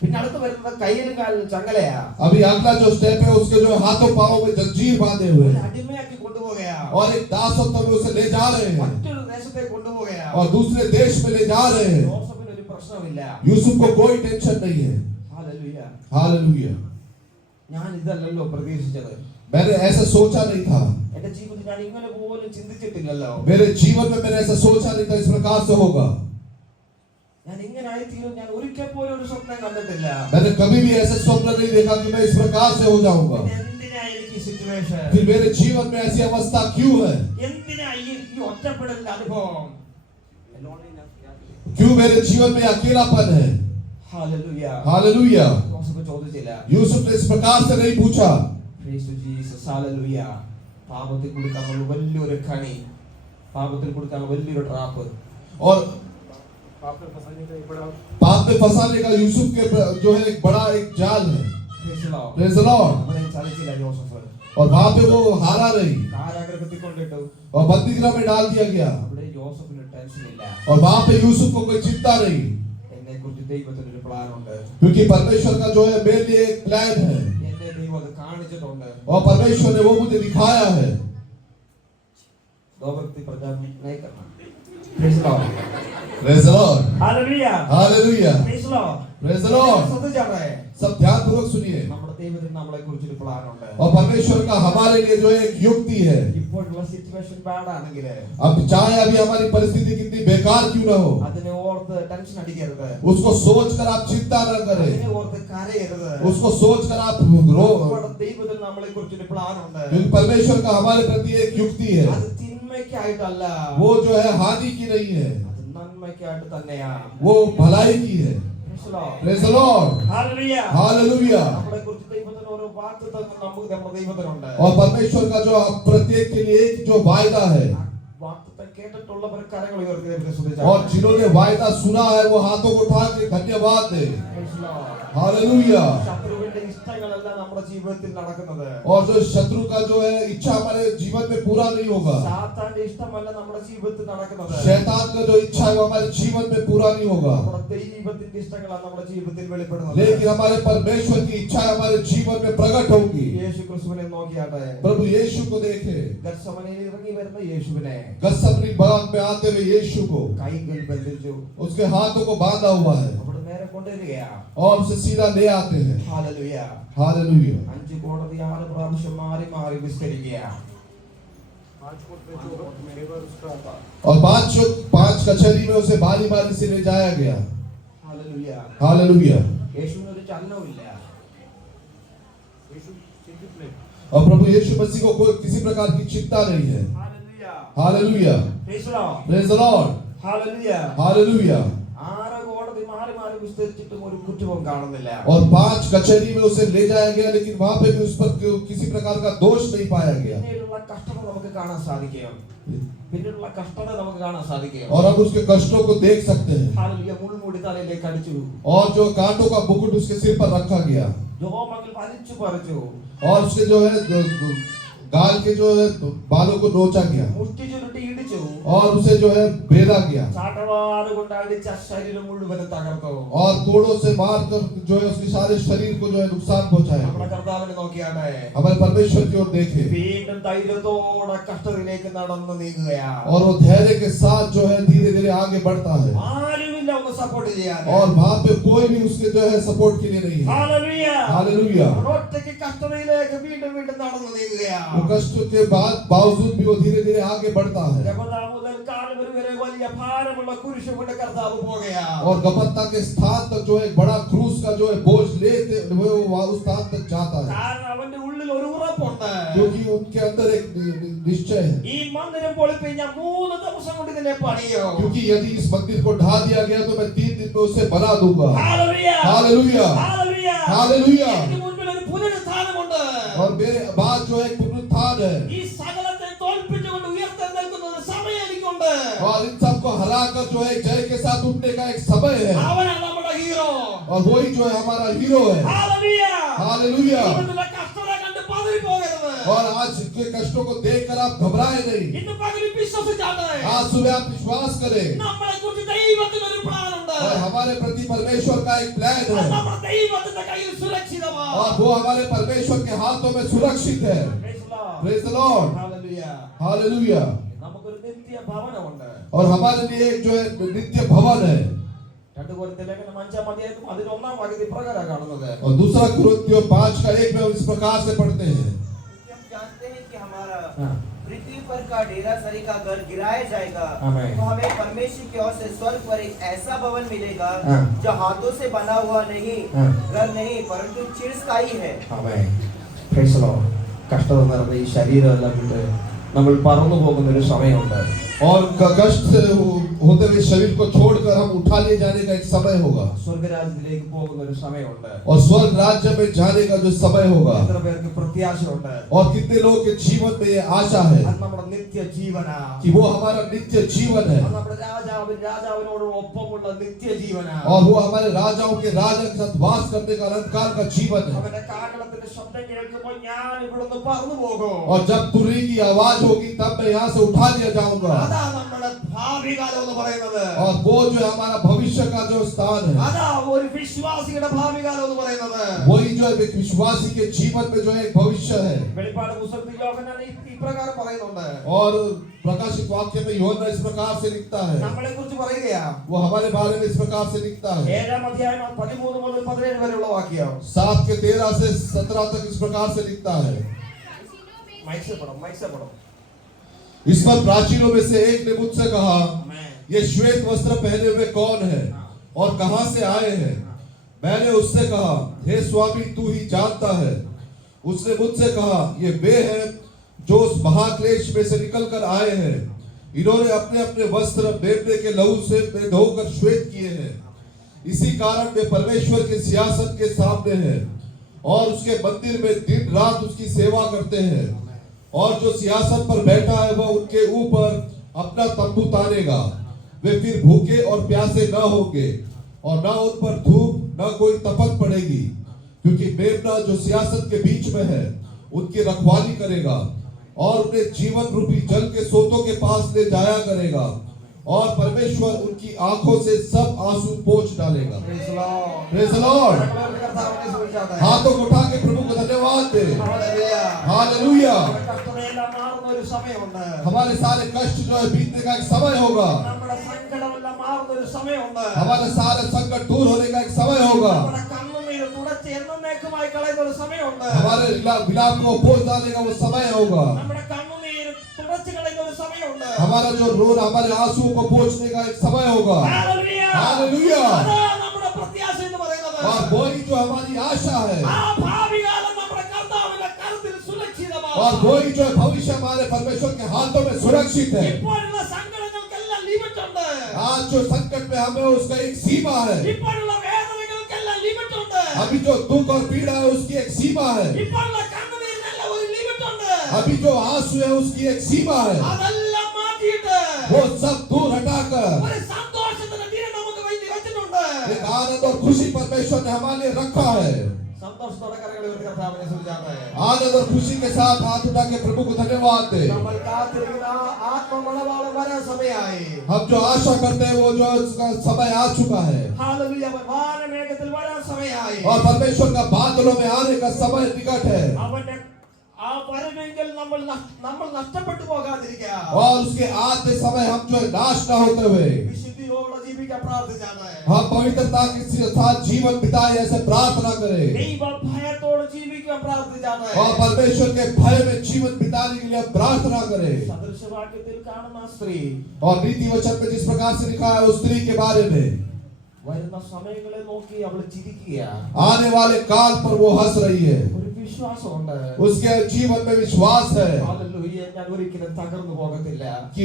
പിന്നെ അടുത്ത് വരുന്നത് കയ്യിലും കാലിലും ചങ്ങലയാ. अभी अगला जो स्टेप है उसके जो हाथों पांवों में जंजीर बांधे हुए ഒരു हैं, അടിമയാക്കി കൊണ്ടുപോകുകയാ. और एक दासत्व में उसे ले जा रहे हैं, മറ്റൊരു ദേശത്തേക്ക് കൊണ്ടുപോകുകയാ. और दूसरे देश में ले जा रहे हैं। യോസഫിന് ഒരു പ്രശ്നമില്ല. यूसुफ को कोई टेंशन नहीं है। ഹല്ലേലൂയ. हालेलुया। ഞാൻ ഇതല്ലല്ലോ പ്രതീക്ഷിച്ചത്. मैंने ऐसा सोचा नहीं था, എന്റെ ജീവിതത്തിൽ ഞാൻ ഇങ്ങനെ പോലും ചിന്തിച്ചിട്ടില്ലല്ലോ. मेरे जीवन में मैंने ऐसा सोचा नहीं था इस प्रकार से होगा। ഞാൻ ഇങ്ങനെ ആയിത്തീരും ഞാൻ ഒരിക്കൽ പോലും ഒരു സ്വപ്നം കണ്ടിട്ടില്ല. मैंने कभी भी ऐसा स्वप्न नहीं देखा कि मैं इस प्रकार से हो जाऊंगा। പിന്നെ എന്തിനാ എനിക്ക് ഈ സിറ്റുവേഷൻ? फिर मेरे जीवन में ऐसी अवस्था क्यों है? എന്തിനാ ഈ ഒറ്റപ്പെടലിന്റെ അനുഭവം? क्यों मेरे जीवन में अकेलापन है? ഹല്ലേലൂയ. हालेलुया। യോസഫ് ചോദിച്ചില്ല. यूसुफ ने इस प्रकार से नहीं पूछा। Praise to Jesus. ഹല്ലേലൂയ. പാപത്തിൽ കൊടുക്കാനുള്ള വലിയൊരു കണി, പാപത്തിൽ കൊടുക്കാനുള്ള വലിയൊരു ട്രാപ്പ്. और पाप में फंसाने का एक बड़ा पाप में फंसाने का यूसुफ के जो है एक बड़ा एक जाल है। Praise the Lord. Praise the Lord। അവിടെ ചലിച്ചില്ല യോസഫ്. और वहां पे वो हारा नहीं, കാരാഗ്രഹത്തിൽ കൊണ്ടിട്ടു. और बंदीगृह में डाल दिया गया, അവിടെ യോസഫിന് ടെൻഷൻ ഇല്ല. और वहां पे यूसुफ को कोई चिंता नहीं, എന്നെ കുറിച്ച് ദൈവത്തിന് ഒരു പ്ലാൻ ഉണ്ട്. क्योंकि परमेश्वर का जो है मेरे लिए एक प्लान है, എന്നെ ദൈവം അത് കാണിച്ചിട്ടുണ്ട്. और परमेश्वर ने वो मुझे दिखाया है। दो व्यक्ति प्रचार नहीं करना. Praise the Lord. Praise the Lord। Hallelujah. Hallelujah. Praise the Lord. Praise the Lord। ശ്രദ്ധിച്ചാ പറയാ. सब ध्यान पूर्वक सुनिए। നമ്മുടെ ദൈവത്തിന് നമ്മളെ കുറിച്ച് ഒരു പ്ലാൻ ഉണ്ട്. और परमेश्वर का हमारे लिए जो है एक युक्ति है। ഇപ്പോഴുള്ള സിറ്റുവേഷൻ ബാഡ് ആണെങ്കിൽ अब चाहे अभी हमारी परिस्थिति कितनी बेकार क्यों न हो, അതിനെ ഓർത്ത് ടെൻഷൻ അടിക്കരുത്. उसको सोचकर आप चिंता न करें, അതിനെ ഓർത്ത് കരയരുത്. उसको सोचकर आप रो, നമ്മുടെ ദൈവത്തിന് നമ്മളെ കുറിച്ച് ഒരു പ്ലാൻ ഉണ്ട്. क्योंकि परमेश्वर का हमारे प्रति एक युक्ति है। അത് തിന്മയ്ക്കായിട്ടല്ല, वो जो है हानि की नहीं है, അത് നന്മയ്ക്കായിട്ട് തന്നെയാ. वो भलाई की है। Praise the Lord. Praise the Lord। Hallelujah. Hallelujah. നമ്മളെ കുറിച്ച് ദൈവത്തിന് ഓരോ വാഗ്ദത്തങ്ങൾ നമുക്ക് നമ്മുടെ ദൈവത്തിനുണ്ട്. और परमेश्वर का जो प्रत्येक के लिए एक जो वायदा है, വാഗ്ദത്തം കേട്ടിട്ടുള്ളവർ കരങ്ങൾ ഉയർത്തി ദൈവത്തെ സ്തുതിച്ചാട്ടെ. और जिन्होंने वायदा सुना है वो हाथों को उठा के धन्यवाद दे। Praise the Lord. हालेलुया। ശത്രുവിന്റെ ഇഷ്ടങ്ങളല്ല നമ്മുടെ ജീവിതത്തിൽ നടക്കുന്നത്. और जो शत्रु का जो है इच्छा हमारे जीवन में पूरा नहीं होगा, സാത്താന്റെ ഇഷ്ടമല്ല നമ്മുടെ ജീവിതത്തിൽ നടക്കുന്നത്. शैतान का जो इच्छा है वो हमारे जीवन में पूरा नहीं होगा, നമ്മുടെ ദൈവത്തിന്റെ ഇഷ്ടങ്ങളാണ് നമ്മുടെ ജീവിതത്തിൽ വെളിപ്പെടുന്നത്. लेकिन हमारे परमेश्वर की इच्छा हमारे जीवन में प्रकट होगी। യേശു ക്രിസ്തുവിനെ നോക്കിയാട്ടെ. प्रभु यीशु को देखे, ഗത്സമനയിൽ ഇറങ്ങി വരുന്ന യേശുവിനെ गत्समनी बाग में आते हुए यीशु को കൈകൾ ബന്ധിച്ചു. उसके हाथों को बांधा हुआ है, അവിടെ നേരെ കൊണ്ടുവരികയാ. और उसे सीधा ले आते हैं। ഹല്ലേലൂയ. हालेलुया। 5 കോടതി 6 പ്രാവശ്യം മാറി മാറി വിസ്തരിക്കുക. पांच कोट में जो फेवर उसका और पांच कचहरी में उसे बारी बारी से ले जाया गया। ഹല്ലേലൂയ. हालेलुया। യേശുവിന് ഒരു ചലനവുമില്ല. यीशु चिंतित नहीं और प्रभु यीशु मसीह को कोई किसी प्रकार की चिंता नहीं है। Hallelujah. Hallelujah. Praise the Lord. Praise the Lord. Hallelujah. Hallelujah. 6 കോടതി മാറി മാറി വിസ്തരിച്ചിട്ടും ഒരു കുറ്റവും കാണുന്നില്ല. और 5 कचहरी में उसे ले जाया गया, लेकिन वहां पे भी उस पर किसी प्रकार का दोष नहीं पाया गया। പിന്നീടുള്ള കഷ്ടത നമുക്ക് കാണാൻ സാധിക്കും. പിന്നീടുള്ള കഷ്ടത നമുക്ക് കാണാൻ സാധിക്കും. और अब उसके कष्टों को देख सकते हैं. हालेलुया. മുൾമുടി തലയിലേക്ക് അടിച്ചു. और जो कांटों का मुकुट उसके सिर पर रखा गया രോമങ്ങൾ വലിച്ചു പറിച്ചു. और उसके जो है गाल के जो है बालों को नोचा गया മുഷ്ടി ചുരുട്ടി ഇടിച്ചു. और उसे जो है बेधा गया ചാട്ടവാറ് കൊണ്ട് അടിച്ച ശരീരം മുഴുവനും തകർത്തു. और कोड़ों से मारकर जो है उसके सारे शरीर को जो है नुकसान पहुंचाया. നമ്മുടെ കർത്താവിനെ നോക്കിയാട്ടെ. हमारे परमेश्वर की ओर देखे വീണ്ടും ധൈര്യത്തോടെ കഷ്ടതയിലേക്ക് നടന്നു നീങ്ങുകയാ. और वो धैर्य के साथ जो है धीरे धीरे आगे बढ़ता है ആരുമില്ല ഒന്ന് സപ്പോർട്ട് ചെയ്യാൻ. और वहां पे कोई भी उसके जो है सपोर्ट के लिए नहीं है. ഹല്ലേലൂയ. हालेलुया. ഒറ്റയ്ക്ക് കഷ്ടതയിലേക്ക് വീണ്ടും വീണ്ടും നടന്നു നീങ്ങുകയാ. वो कष्ट के बावजूद भी वो धीरे धीरे आगे बढ़ता है ഗബദാ മുതൽ കാൽവരി വരെ വലിയ ഭാരമുള്ള കുരിശ് കൊണ്ട് കർത്താവ് പോകുകയാ. और गबत्ता के स्थान तक जो है बड़ा क्रूस का जो है बोझ लेते हुए वो उस स्थान तक जाता है കാരണം അവന്റെ ഉള്ളിൽ ഒരു ഉറപ്പുണ്ട്. क्योंकि उनके अंदर एक निश्चय है ഈ മന്ദിരം പൊളിപ്പിച്ച് ഞാൻ 3 ദിവസം കൊണ്ട് ഇതിനെ പണിയോ. क्योंकि यदि इस मंदिर को ढा दिया गया तो मैं 3 दिन में उसे बना दूंगा. ഹല്ലേലൂയ. हालेलुया. ഹല്ലേലൂയ. हालेलुया. എനിക്ക് മുൻപിൽ ഒരു പുനരുത്ഥാനമുണ്ട്. और मेरे बाद जो एक पुनरुत्थान है ഈ സകലത്തെ തോൽപ്പിച്ചുകൊണ്ട് ഉയർത്തെഴുന്നേൽക്കുന്ന ഒരു സമയം എനിക്കുണ്ട്. और इन सबको हराकर जो है जय के साथ उठने का एक समय है അവനാണ് നമ്മുടെ ഹീറോ. और वही जो है हमारा हीरो है. ഹല്ലേലൂയ. हालेलुया. ജീവിതത്തിലെ കഷ്ടത കണ്ട് പതറിപ്പോകരുത്. और आज के कष्टों को देखकर आप घबराए नहीं. ഇന്ന് പകൽ വിശ്വസിച്ചാട്ടെ. आज सुबह आप विश्वास करें നമ്മളെക്കുറിച്ച് ദൈവത്തിന് ഒരു പ്ലാനുണ്ട്. और हमारे प्रति परमेश्वर का एक प्लान അത് है നമ്മുടെ ദൈവത്തിന്റെ കയ്യിൽ സുരക്ഷിതമാണ്. और वो हमारे परमेश्वर के हाथों में सुरक्षित है. Praise the Lord. Hallelujah. Hallelujah. നമുക്കൊരു നിത്യ ഭവനമുണ്ട്. और हमारे लिए एक जो है नित्य भवन है 2 കൊരിന്ത്യർ ലേഖനം 5-ാം അധ്യായം 11-ാം വാക്യത്തിൽ ഇപ്രകാരം കാണുന്നത്. और दूसरा कुरिन्थियों 5:1 में इस प्रकार से पढ़ते हैं. क्योंकि हम जानते हैं कि हमारा हाँ। पृथ्वी पर का डेरा सरी का घर गिराया जाएगा आमीन। तो हमें परमेश्वर की ओर से स्वर्ग पर एक ऐसा भवन मिलेगा हाँ। जो हाथों से बना हुआ नहीं हाँ। घर नहीं परंतु चिरस्थायी है. ആമേൻ. Praise the Lord. കഷ്ടത നിറഞ്ഞ ഈ ശരീരമെല്ലാം വിട്ട് നമ്മൾ പറന്നു പോകുന്ന ഒരു സമയമുണ്ട്. और कष्ट से होते हुए शरीर को छोड़कर हम उठा ले जाने का एक समय होगा സ്വർഗ്ഗരാജ്യത്തിലേക്ക് പോകുന്ന ഒരു സമയമുണ്ട്. और स्वर्ग राज्य में जाने का जो समय होगा. എത്ര പേർക്ക് പ്രത്യാശയുണ്ട്? और कितने लोगों के जीवन में ये आशा है അത് നമ്മുടെ നിത്യ ജീവനാ. कि वो हमारा नित्य जीवन है അത് നമ്മുടെ രാജാവിനോട് ഒപ്പമുള്ള നിത്യ ജീവനാ. और वो हमारे राजाओं के राजा के साथ वास करने का अनंतकाल का जीवन है. അവന്റെ കാഹളത്തിന്റെ ശബ്ദം കേൾക്കുമ്പോൾ ഞാൻ ഇവിടുന്ന് പറന്നു പോകും. और जब तुरही की आवाज होगी तब मैं यहाँ से उठा लिया जाऊंगा. അതാ നമ്മുടെ ഭാവി കാലം എന്ന് പറയുന്നത്. और वो जो है हमारा भविष्य का जो स्थान है അതാ ഒരു വിശ്വാസിയുടെ ഭാവി കാലം എന്ന് പറയുന്നത്. वही जो है एक विश्वासी के जीवन में जो है एक भविष्य है. വെളിപ്പാട് പുസ്തകത്തിൽ യോഹന്നാൻ ഇപ്രകാരം പറയുന്നുണ്ട്. और प्रकाशित वाक्य में यूहन्ना इस प्रकार से लिखता है. നമ്മളെ കുറിച്ച് പറയുകയാ. वो हमारे बारे में इस प्रकार से लिखता है. 7-ാം അധ്യായം 13 മുതൽ 17 വരെയുള്ള വാക്യം. 7 के 13 से 17 तक इस प्रकार से लिखता है. മൈക്ക് से पढ़ो. इस पर प्राचीनों में से एक ने मुझसे कहा, आमीन. ये श्वेत वस्त्र पहने हुए कौन है और कहां से आए हैं? मैंने उससे कहा, हे स्वामी तू ही जानता है. उसने मुझसे कहा, ये वे हैं जो उस महाक्लेश में से निकल कर आए हैं. इन्होंने अपने अपने वस्त्र मेमने के लहू से धोकर श्वेत किए हैं. इसी कारण वे परमेश्वर के सिंहासन के सामने हैं और उसके मंदिर में दिन रात उसकी सेवा करते हैं. और जो सिंहासन पर बैठा है वह उनके ऊपर अपना तंबू तानेगा. वे फिर भूखे और प्यासे न होंगे और न उन पर धूप न कोई तपक पड़ेगी क्योंकि मेमना जो सिंहासन के बीच में है उनकी रखवाली करेगा और उन्हें जीवन रूपी जल के सोतों के पास ले जाया करेगा और परमेश्वर उनकी आंखों से सब आंसू पोंछ डालेगा. Praise the Lord. Praise the Lord. കർത്താവിനെ സ്തുതിച്ചാട്ടെ. हाथों को उठा के प्रभु को धन्यवाद दे. ഹല്ലേലൂയ. हालेलुया. നമ്മുടെ കഷ്ടതയെല്ലാം മാറുന്ന ഒരു സമയമുണ്ട്. हमारे सारे कष्ट जो है बीतने का एक समय होगा. നമ്മുടെ സങ്കടമെല്ലാം മാറുന്ന ഒരു സമയമുണ്ട്. हमारे सारे संकट दूर होने का एक समय होगा. നമ്മുടെ കണ്ണുനീര് തുടച്ച് എന്നേക്കുമായി കളയുന്ന ഒരു സമയമുണ്ട്. हमारे विलाप को पोंछ डालने का वो समय होगा. നമ്മുടെ കണ്ണുനീര് തുടച്ച് കളയുന്ന ഒരു സമയമുണ്ട്. हमारा जो रोना हमारे आंसुओं को पोंछने का एक समय होगा. ഹല്ലേലൂയ. हालेलुया. അതാ നമ്മുടെ പ്രത്യാശ എന്ന് പറയുന്നത്. और वही जो हमारी आशा है ആ ഭാവി കാലം നമ്മുടെ കർത്താവിന്റെ കരത്തിൽ സുരക്ഷിതമാണ്. और वही जो भविष्य हमारे परमेश्वर के हाथों में सुरक्षित है. ഇപ്പോഴുള്ള സങ്കടങ്ങൾക്കെല്ലാം ലിമിറ്റ് ഉണ്ട്. आज जो संकट में हमें उसका एक सीमा है. ഇപ്പോഴുള്ള വേദനകൾക്കെല്ലാം ലിമിറ്റ് ഉണ്ട്. अभी जो दुख और पीड़ा है उसकी एक सीमा है. ഇപ്പോഴുള്ള കണ്ണുനീരിനെല്ലാം ഒരു ലിമിറ്റ് ഉണ്ട്. अभी जो आंसू है उसकी एक सीमा है. അതെല്ലാം वो सब दूर हटाकर ഒരു സന്തോഷത്തിന്റെ ദിനം നമുക്ക് വേണ്ടി വെച്ചിട്ടുണ്ട്. एक आनंद और खुशी परमेश्वर ने हमारे लिए रखा है। സന്തോഷത്തോടെ കരങ്ങളെ ഉയർത്തി കർത്താവിനെ സ്തുതിച്ചാട്ടെ. आनंद और खुशी के साथ हाथ उठा के प्रभु को धन्यवाद दे। നമ്മൾ കാത്തിരിക്കുന്ന ആ ആത്മമണവാളം വരാൻ സമയമായി. हम जो आशा करते हैं वो जो उसका समय आ चुका है ഹല്ലേലൂയ. വാനമേഘത്തിൽ വരാൻ സമയമായി. और परमेश्वर का बादलों में आने का समय निकट है അവന്റെ ആ വരവെങ്കിൽ നമ്മൾ നഷ്ടപ്പെട്ടു പോകാതിരിക്കുക. और उसके आते समय हम जो है नाश न होते हुए വിശുദ്ധിയോടെ ജീവിക്കാൻ പ്രാർത്ഥിച്ചാണ്. हम पवित्रता के साथ जीवन बिताए ऐसे प्रार्थना करें ദൈവ ഭയത്തോടെ ജീവിക്കാൻ പ്രാർത്ഥിച്ചാണ്. और परमेश्वर के भय में जीवन बिताने के लिए हम प्रार्थना करें। സദൃശവാക്യത്തിൽ കാണുന്ന സ്ത്രീ और नीति वचन में जिस प्रकार से लिखा है उस स्त्री के बारे में വരുന്ന സമയങ്ങളെ നോക്കി അവൾ ചിരിക്കുക. आने वाले काल पर वो हंस रही है। ഒരു വിശ്വാസമുണ്ട്. उसके जीवन में विश्वास है ഹല്ലേലൂയ. ഞാൻ ഒരിക്കലും തകർന്നു പോകത്തില്ല. कि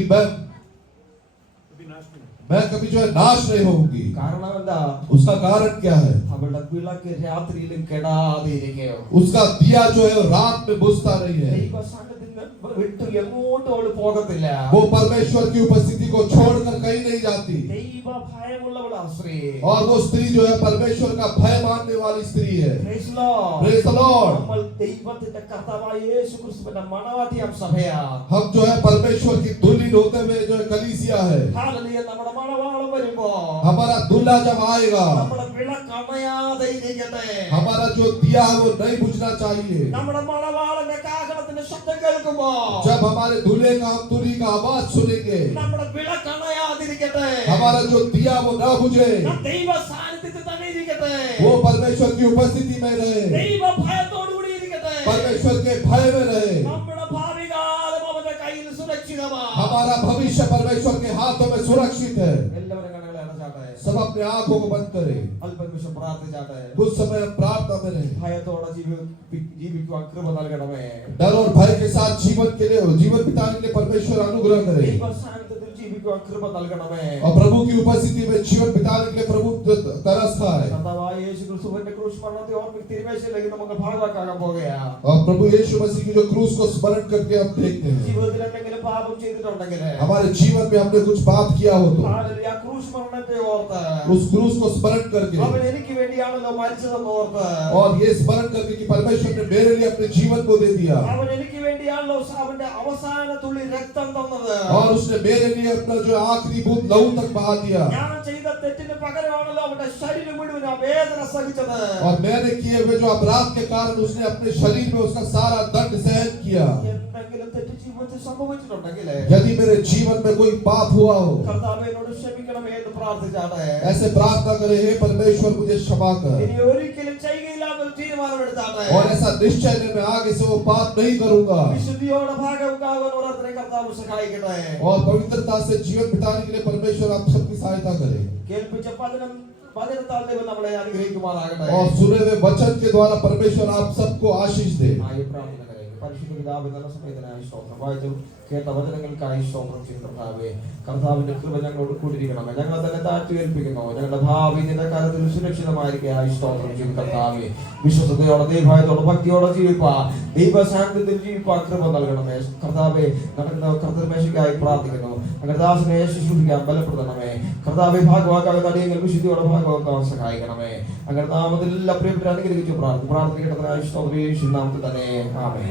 अभी नाश नहीं मैं कभी जो है नाश नहीं होऊंगी। കാരണം എന്താ? उसका कारण क्या है? അവളുടെ വിളക്ക് രാത്രിയിലും കെടാതെ ഇരിക്കുകയോ. उसका दिया जो है रात में बुझता नहीं है। ദൈവ സാന്നിധ്യം വിട്ടു എങ്ങോട്ടും അവൾ പോകത്തില്ല. वो परमेश्वर की उपस्थिति को छोड़कर कहीं नहीं जाती। ദൈവ ഭയമുള്ളവൾ ആ സ്ത്രീ. और वो स्त्री जो है परमेश्वर का भय मानने वाली स्त्री है। Praise the Lord. Praise the Lord। നമ്മൾ ദൈവത്തിന്റെ കർത്താവായ യേശുക്രിസ്തുവിന്റെ മണവാട്ടിയാം സഭയാ. हम जो है परमेश्वर की दुल्हन होते हुए जो है कलीसिया है। ഹല്ലേലൂയ. നമ്മുടെ മണവാളം വരുമ്പോ हमारा दूल्हा जब आएगा നമ്മുടെ വിളക്ക് അണയാതെ ഇരിക്കട്ടെ. हमारा जो दिया है वो नहीं बुझना चाहिए। നമ്മുടെ മണവാളന്റെ കാഹളത്തിന്റെ ശബ്ദം കേൾക്കുമ്പോ जब हमारे दूल्हे का हम तुरी का आवाज सुनेंगे നമ്മുടെ വിളക്ക് അണയാതിരിക്കട്ടെ. हमारा जो दिया वो ना बुझे। ദൈവ സാന്നിധ്യത്തിൽ തന്നെ ഇരിക്കട്ടെ. वो परमेश्वर की उपस्थिति में रहे। ദൈവ ഭയത്തോടുകൂടി ഇരിക്കട്ടെ. परमेश्वर के भय में रहे। നമ്മുടെ ഭാവി കാലം അവന്റെ കയ്യിൽ സുരക്ഷിതമാണ്. हमारा भविष्य परमेश्वर के हाथों में सुरक्षित है। എല്ലാവരും കണ്ണുകളെ അടച്ചാട്ടെ. सब अपने आंखों को बंद करें। അല്പനിമിഷം പ്രാർത്ഥിച്ചാട്ടെ. कुछ समय हम प्रार्थना में रहें। ഭയത്തോടെ ജീവിക്കുവാൻ കൃപ നൽകണമേ. डर और भय के साथ जीवन बिताने के लिए परमेश्वर अनुग्रह करे। ദൈവ സാന്നിധ്യത്തിൽ ജീവിക്കുവാൻ കൃപ നൽകണമേ. और प्रभु की उपस्थिति में जीवन बिताने के लिए प्रभु तरस खाए। കർത്താവായ യേശുക്രിസ്തുവിന്റെ ക്രൂശ് മരണത്തെ ഓർമ്മ തിരുമേശയിലേക്ക് നമുക്ക് ഭാഗമാക്കാൻ പോകുകയാണ്. और प्रभु यीशु मसीह की जो क्रूस को स्मरण करके हम देखते हैं। ജീവിതത്തിൽ എന്തെങ്കിലും പാപം ചെയ്തിട്ടുണ്ടെങ്കിൽ हमारे जीवन में हमने कुछ पाप किया हो तो ഹല്ലേലൂയ. ക്രൂശ് മരണത്തെ ഓർത്ത് उस क्रूस को स्मरण करके അവൻ എനിക്ക് വേണ്ടിയാണല്ലോ മരിച്ചതെന്ന് ഓർത്ത് और ये स्मरण करके कि परमेश्वर ने मेरे लिए अपने जीवन को दे दिया അവൻ എനിക്ക് വേണ്ടിയാണല്ലോ അവന്റെ അവസാന തുള്ളി രക്തം തന്നത്. और उसने मेरे लिए अपना जो आखिरी बूंद लहू तक बहा दिया ഞാൻ ചെയ്ത തെറ്റിന് പകരമാണല്ലോ അവന്റെ ശരീരം മുഴുവൻ ആ വേദന സഹിച്ചത്. और मैंने किए हुए जो अपराध के कारण उसने अपने शरीर में उसका सारा दंड सहन किया। എന്തെങ്കിലും തെറ്റ് ജീവിതത്തിൽ സംഭവിച്ചിട്ടുണ്ടെങ്കിൽ यदि मेरे जीवन में कोई पाप हुआ हो കർത്താവേ എന്നോട് ക്ഷമിക്കണമേ എന്ന് പ്രാർത്ഥിച്ചാട്ടെ. ऐसे प्रार्थना करे, हे परमेश्वर मुझे क्षमा कर। ഇനി ഒരിക്കലും ചെയ്യുകയില്ലാത്തൊരു തീരുമാനമെടുത്താട്ടെ. और ऐसा निश्चय ले मैं आगे से वो पाप नहीं करूंगा വിശുദ്ധിയോടെ ഭാഗമാകാൻ ഓരോരുത്തരെ കർത്താവ് സഹായിക്കട്ടെ. और पवित्रता से जीवन बिताने के लिए परमेश्वर आप सबकी सहायता करे। കേൾപ്പിച്ച വചനത്താൽ ദൈവം നമ്മളെ അനുഗ്രഹിക്കുമാറാകട്ടെ. और सुने हुए वचन के द्वारा परमेश्वर आप सबको आशीष दे। ആയി പ്രാർത്ഥന കരയുക. പരിശുദ്ധ പിതാവേ, നല്ല സമയത്തിനായി സ്തോത്രം. വായിച്ചു കേട്ട വചനങ്ങൾക്കായി സ്തോത്രം ചെയ്തു കർത്താവേ. കർത്താവിന്റെ കൃപ ഞങ്ങളോട് കൂടിയിരിക്കണമേ. ഞങ്ങളെ തന്നെ താഴ്ത്തി ഏൽപ്പിക്കുന്നു. ഞങ്ങളുടെ ഭാവി നിന്റെ കരത്തിൽ സുരക്ഷിതമായിരിക്കായി സ്തോത്രം ചെയ്തു കർത്താവേ. വിശ്വസതയോടെ ദൈവഭയത്തോടെ ഭക്തിയോടെ ജീവിപ്പാ ദൈവ സാന്നിധ്യത്തിൽ ജീവിപ്പാ കൃപ നൽകണമേ കർത്താവേ. നടക്കുന്ന കർത്തൃമേശയ്ക്കായി പ്രാർത്ഥിക്കുന്നു. ഞങ്ങളുടെ ദാസനെ ശുശ്രൂഷിക്കാൻ ബലപ്പെടുത്തണമേ കർത്താവേ. ഭാഗവാക്കാവുന്ന അടിയങ്ങൾ വിശുദ്ധിയോടെ ഭാഗവാക്കാൻ സഹായിക്കണമേ. ഞങ്ങളുടെ നാമത്തിൽ എല്ലാ പ്രിയപ്പെട്ട അനുഗ്രഹിച്ചു പ്രാർത്ഥിക്കട്ടതിനായി സ്തോത്രം യേശുവിൻ നാമത്തിൽ തന്നെ ആമേൻ.